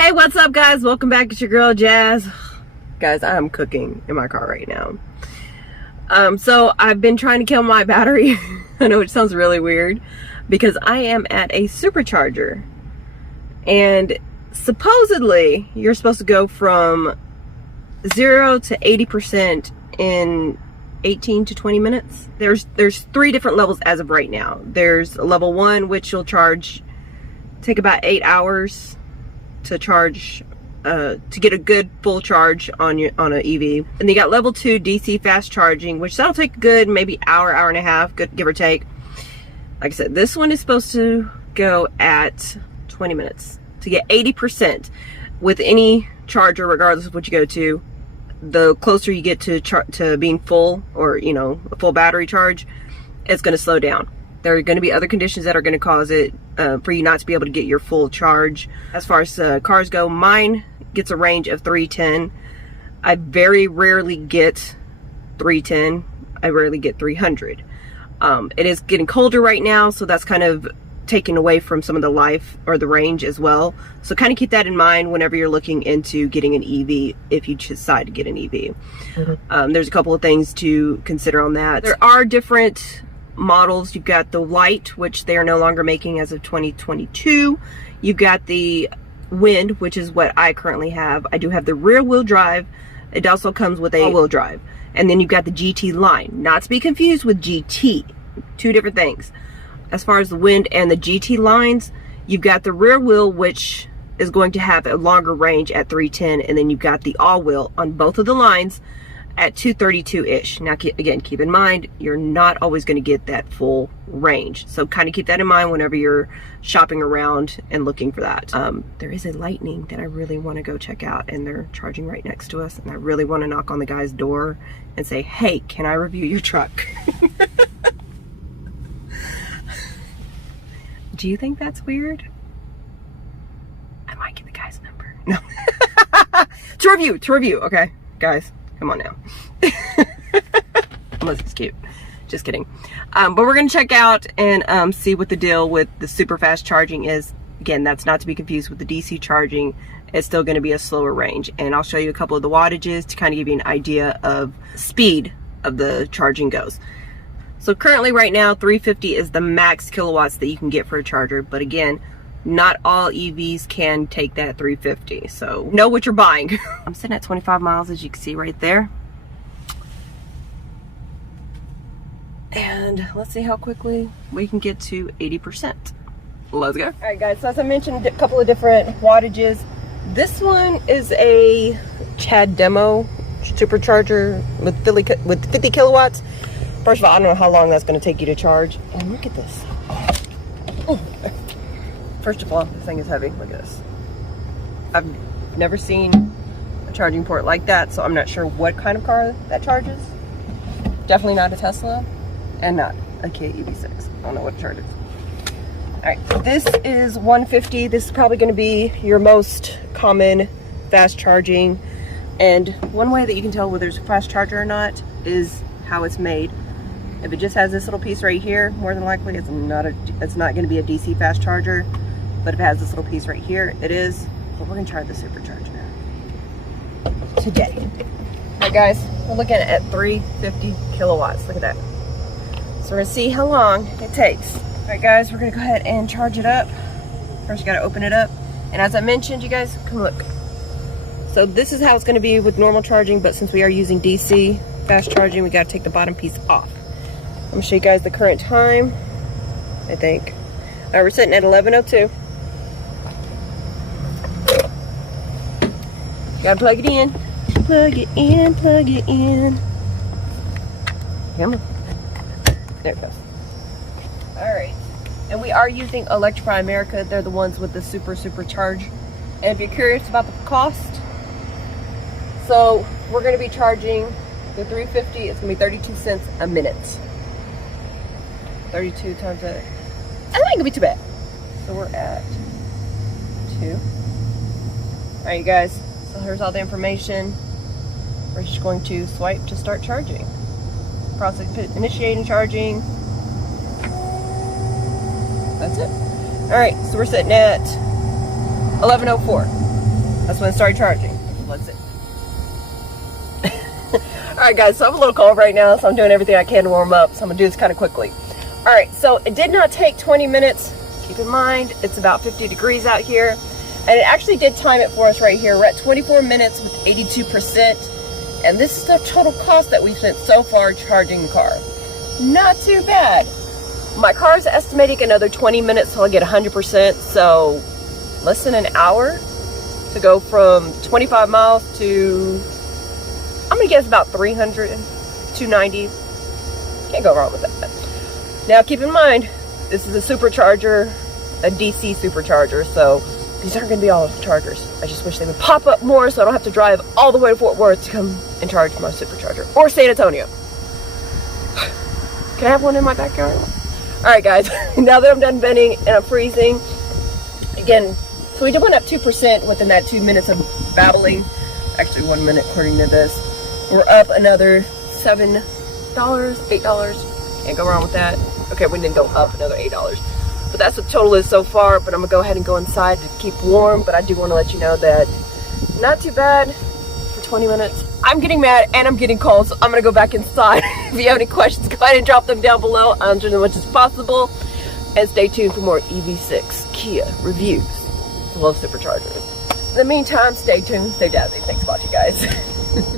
Hey, what's up guys? Welcome back. It's your girl Jazz. Guys, I'm cooking in my car right now. So I've been trying to kill my battery. I know it sounds really weird because I am at a supercharger. And supposedly you're supposed to go from 0 to 80% in 18 to 20 minutes. There's 3 different levels as of right now. There's level 1, which will take about 8 hours to charge, to get a good full charge on an EV. And you got level 2 DC fast charging, which that'll take a good maybe hour and a half, good give or take. Like I said, this one is supposed to go at 20 minutes to get 80%. With any charger, regardless of what you go to, the closer you get to being full, or you know, a full battery charge, it's going to slow down. There are going to be other conditions that are going to cause it for you not to be able to get your full charge. As far as cars go, mine gets a range of 310. I very rarely get 310. I rarely get 300. It is getting colder right now, so that's kind of taking away from some of the life or the range as well. So kind of keep that in mind whenever you're looking into getting an EV, if you decide to get an EV. There's a couple of things to consider on that. There are different models. You've got the light, which they are no longer making as of 2022. You've got the wind, which is what I currently have. I do have the rear wheel drive. It also comes with a all-wheel drive. And then you've got the GT line, not to be confused with GT. 2 different things. As far as the wind and the GT lines, you've got the rear wheel, which is going to have a longer range at 310, and then you've got the all-wheel on both of the lines at 232-ish. Now, again, keep in mind, you're not always going to get that full range. So kind of keep that in mind whenever you're shopping around and looking for that. There is a Lightning that I really want to go check out, and they're charging right next to us, and I really want to knock on the guy's door and say, hey, can I review your truck? Do you think that's weird? I might get the guy's number. No. To review, okay? Guys, come on now. Unless it's cute. Just kidding. But we're gonna check out and see what the deal with the super fast charging is. Again, that's not to be confused with the DC charging. It's still gonna be a slower range. And I'll show you a couple of the wattages to kind of give you an idea of speed of the charging goes. So currently right now, 350 is the max kilowatts that you can get for a charger. But again, not all EVs can take that 350. So know what you're buying. I'm sitting at 25 miles, as you can see right there. And let's see how quickly we can get to 80%. Let's go. All right guys, so as I mentioned, a couple of different wattages. This one is a Chad demo supercharger with 50 kilowatts. First of all, I don't know how long that's going to take you to charge. And look at this. Oh. First of all, this thing is heavy. Look at this. I've never seen a charging port like that, so I'm not sure what kind of car that charges. Definitely not a Tesla, and not a Kia EV6. I don't know what it charges. Alright, this is 150. This is probably going to be your most common fast charging. And one way that you can tell whether there's a fast charger or not is how it's made. If it just has this little piece right here, more than likely it's not going to be a DC fast charger. But if it has this little piece right here, it is. But we're going to try the supercharger today. Alright guys, we're looking at 350 kilowatts. Look at that. So we're going to see how long it takes. Alright guys, we're going to go ahead and charge it up. First you got to open it up. And as I mentioned, you guys, come look. So this is how it's going to be with normal charging, but since we are using DC fast charging, we got to take the bottom piece off. I'm going to show you guys the current time, I think. All right, we're sitting at 11:02. Got to plug it in. Plug it in, plug it in. Come on. There it goes. All right. And we are using Electrify America. They're the ones with the supercharge. And if you're curious about the cost, so we're going to be charging the 350. It's going to be 32 cents a minute. 32 times that. That's not gonna be too bad. So we're at 2. Alright you guys, so here's all the information. We're just going to swipe to start charging. Process initiating charging. That's it. Alright, so we're sitting at 11:04. That's when it started charging. Let's see. Alright guys, so I'm a little cold right now, so I'm doing everything I can to warm up. So I'm gonna do this kind of quickly. Alright, so it did not take 20 minutes. Keep in mind, it's about 50 degrees out here. And it actually did time it for us right here. We're at 24 minutes with 82%. And this is the total cost that we spent so far charging the car. Not too bad. My car is estimating another 20 minutes till I get 100%. So less than an hour to go from 25 miles to, I'm gonna guess about 300, 290. Can't go wrong with that. Now keep in mind, this is a supercharger, a DC supercharger, so these aren't gonna be all chargers. I just wish they would pop up more so I don't have to drive all the way to Fort Worth to come and charge my supercharger. Or San Antonio. Can I have one in my backyard? Alright guys, now that I'm done venting and I'm freezing, again, so we went up 2% within that 2 minutes of babbling. Actually 1 minute according to this. We're up another $7, $8. Can't go wrong with that. Okay, we didn't go up another $8. But that's what the total is so far. But I'm gonna go ahead and go inside to keep warm. But I do want to let you know that not too bad for 20 minutes. I'm getting mad and I'm getting cold, so I'm gonna go back inside. If you have any questions, go ahead and drop them down below. I'll answer them as much as possible. And stay tuned for more EV6 Kia reviews, as well as superchargers. In the meantime, stay tuned, stay jazzy. Thanks for watching, guys.